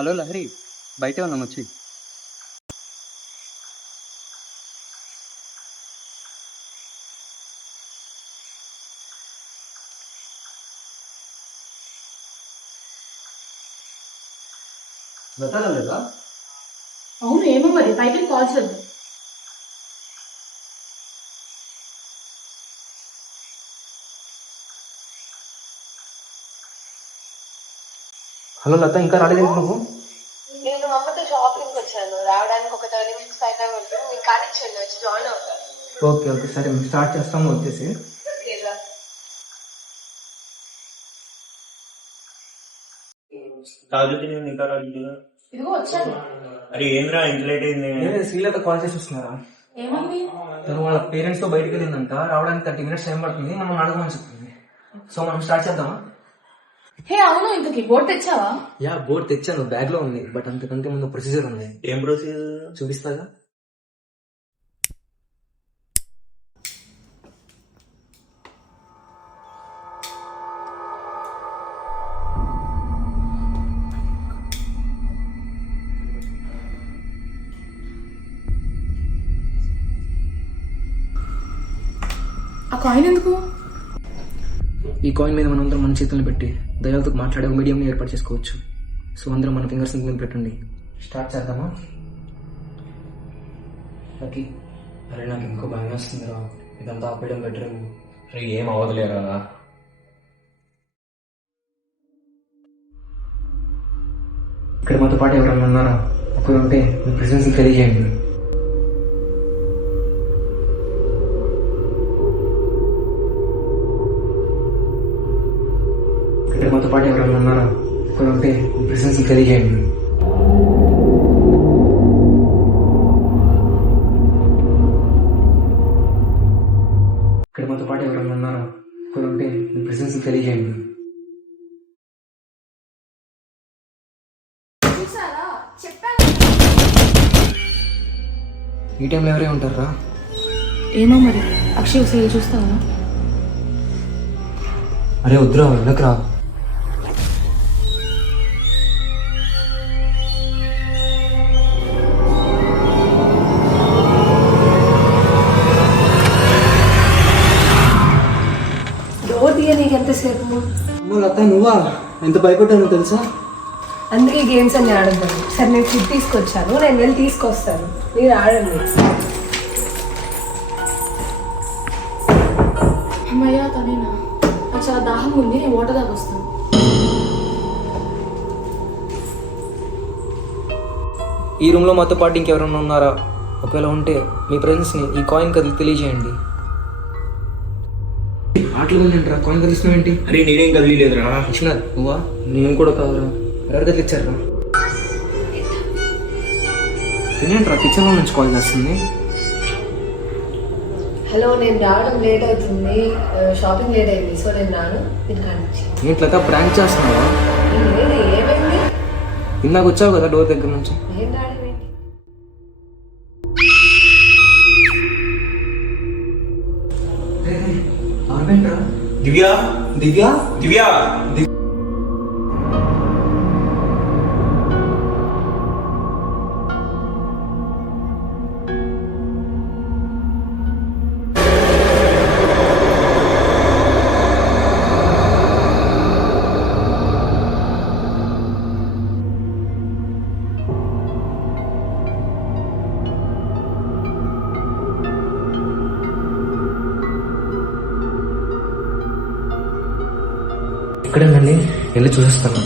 Hello Lahari, బయటే ఉన్నాం వచ్చి. లేదా? అవును, ఏమో మరి బయటకు కాల్ చేద్దాం. హలో లత, ఇంకా రాలేదు నువ్వు? నేను అమ్మతో షాపింగ్ వచ్చాను. రావడానికి ఒక 30 minutes పైన ఉంటుంది. మీరు కానిచ్చేయండి, వచ్చి జాయిన్ అవుతాను. ఓకే ఓకే, సరే మేము స్టార్ట్ చేస్తాము, వచ్చేసి. ఇదిగో వచ్చాను. అరే ఏంద్రా ఇంత లేట్ అయింది? శ్రీలత కాల్ చేసి వస్తున్నారా? ఏమండి? తను వాళ్ళ పేరెంట్స్ తో బయటకు వెళ్ళిందంట. రావడానికి 30 minutes టైం పడుతుంది, మనం అడగమని చెప్తుంది. సో మనం స్టార్ట్ చేద్దామా? హే అవును, ఇంతకి బోర్డు తెచ్చావా? యా, బోర్డు తెచ్చాను, బ్యాగ్ లో ఉంది. బట్ అంతకంటే ముందు ప్రొసీజర్ ఉంది. ఏం ప్రొసీజర్? చూపిస్తాగా. ఆ కాయిన్ ఎందుకు? ఈ కాయిన్ మీద మనందరం మన చేతులను పెట్టి దయాలతో మాట్లాడే మీడియంని ఏర్పాటు చేసుకోవచ్చు. సో అందరం మన ఫింగర్స్ మీద పెట్టండి. స్టార్ట్ చేద్దామా? ఓకే. అరే నాకు ఇంకో భయం వస్తుందిరా, ఇదంతా ఆపేయడం బెటర్. అరే ఏం అవ్వదులేరా. ఇక్కడ మాతో పాటు ఎవరైనా ఉన్నారా? ఒకరు ఉంటే మీ ప్రెసెన్స్ తెలియజేయండి. ఇక్కడ మాతో పాటు ఎవరైనా ఉన్నారా? ఒకరు ఉంటే మీ ప్రెసెన్స్ తెలియజేయండి. ఇక్కడ మాతో పాటు ఎవరైనా ఉన్నారా? ఒకరు ఉంటే మీ ప్రెసెన్స్ తెలియజేయండి. ఈ టైంలో ఎవరే ఉంటారా? ఏమో మరి. అక్షయ్ ఒకసారి చూస్తావా? అరే వద్దురా, వెళ్ళకరా. డోర్ తీయ నీకు ఎంతసేపు? లత, నువ్వా? ఎంత భయపడ్డాను తెలుసా? అందుకే గేమ్స్ అన్ని ఆడతాను. సరే నేను ఫుడ్ తీసుకొచ్చాను, నేను వెళ్ళి తీసుకొస్తాను, మీరు ఆడండి. అమ్మయ్యా, తనేనా? నాకు చాలా దాహం ఉంది, నేను వాటర్ దాకా వస్తాను. ఈ రూమ్లో మాతో పాటు ఇంకెవరైనా ఉన్నారా? ఒకవేళ ఉంటే మీ ఫ్రెండ్స్ని ఈ కాయిన్ కదిలి తెలియజేయండి. ఆటలు ఉందంటరా, కాయిన్ కదిలిస్తున్నావు ఏంటి? అరే నేనేం కదిలేదురా. విశ్వనాథ్, నువ్వా? నేను కూడా కాదురా. ఎవరు కదిలిచ్చారా? తినేంట్రా, కిచెన్లో నుంచి కాల్ చేస్తుంది. హలో, నేను రావడం లేట్ అవుతుంది, షాపింగ్ లేట్ అయింది, సో నేను రాను, మీరు కానిచ్చి. ఏంట్లతా ప్రాంక్ చేస్తున్నావా? ఏమైంది? ఇందాక వచ్చావు కదా డోర్ దగ్గర నుంచి. ఏం రావడం ఏంటి? దివ్య దివ్య దివ్య ఇక్కడేనండి, వెళ్ళి చూసేస్తాను.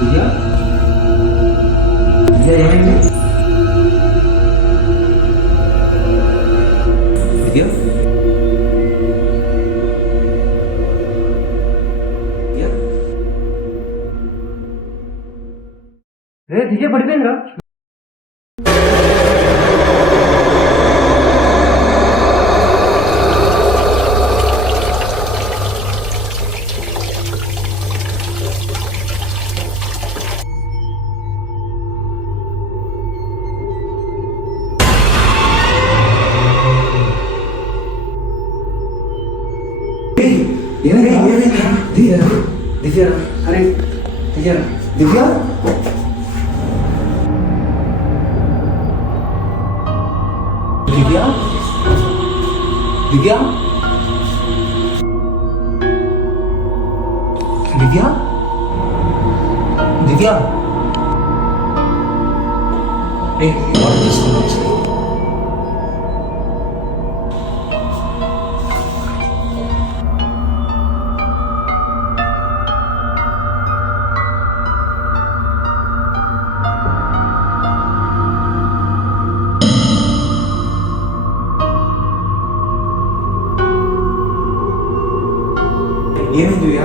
దివ్య, దివ్య ఏమైంది? దివ్య, దివ్య పడిపోయిందిరా. దివ్య అరే దివ్య దివ్య దివ్య దివ్య దివ్య దివ్య ఏమైంది దివ్య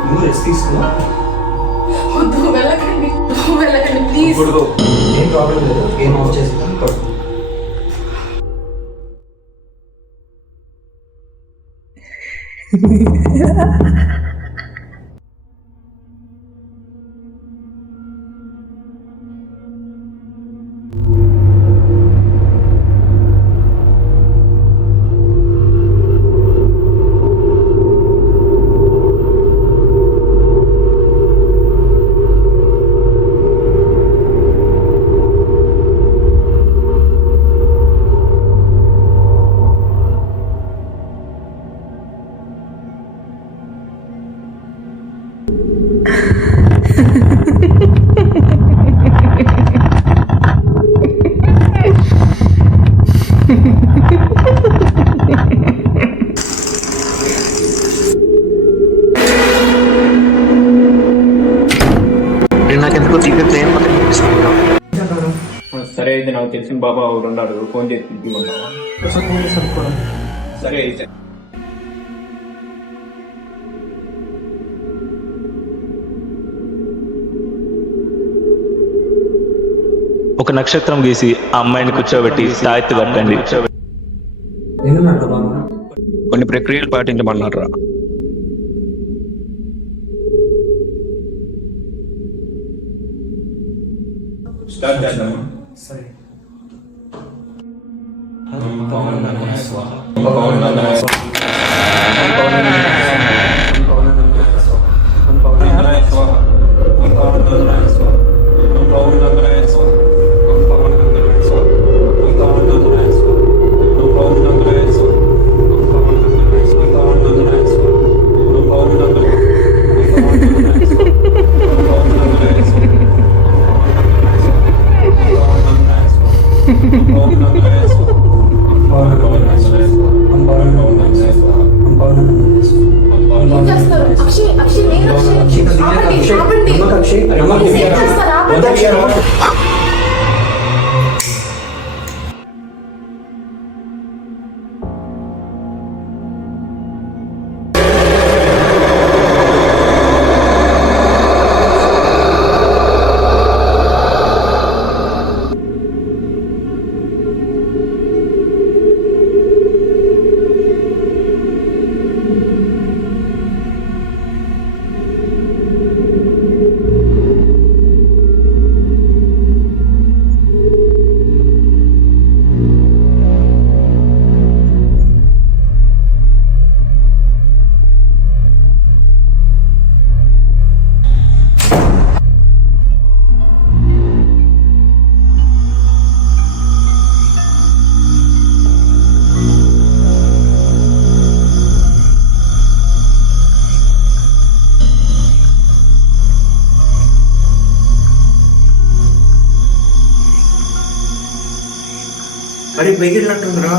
నువ్వు రెస్ట్ తీసుకో వద్దు వెళ్ళకండి ప్లీజ్. ఏం ప్రాబ్లం లేదు ఏం ఆఫ్ చేస్తాను పడుకో నాకెందుకో తీపి ప్రేమ సరే అయితే నాకు తెలిసిన బాబా ఒకడు ఉన్నాడు ఫోన్ చేసి పిలిపిమన్నావా? సరే అయితే ఒక నక్షత్రం గీసి ఆ అమ్మాయిని కూర్చోబెట్టి తాయెత్తు కట్టండి. ఏమన్నాడు బాబా కొన్ని ప్రక్రియలు పాటించమన్నారు రా. స్టార్ట్ చేద్దామా? సరే ఏం చేస్తారు? అక్షయ్ నేను ఆపండి. Please, ఏం చేస్తారు? ఆపండి. అరే బయలుదేరినట్టుందిరా.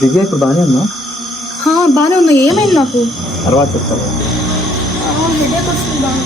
దివ్య ఇప్పుడు బాగానే ఉన్నా బాగానే ఉన్నా. ఏమైంది నాకు? తర్వాత చెప్తాను. హెడేక్ వస్తుంది బాగా.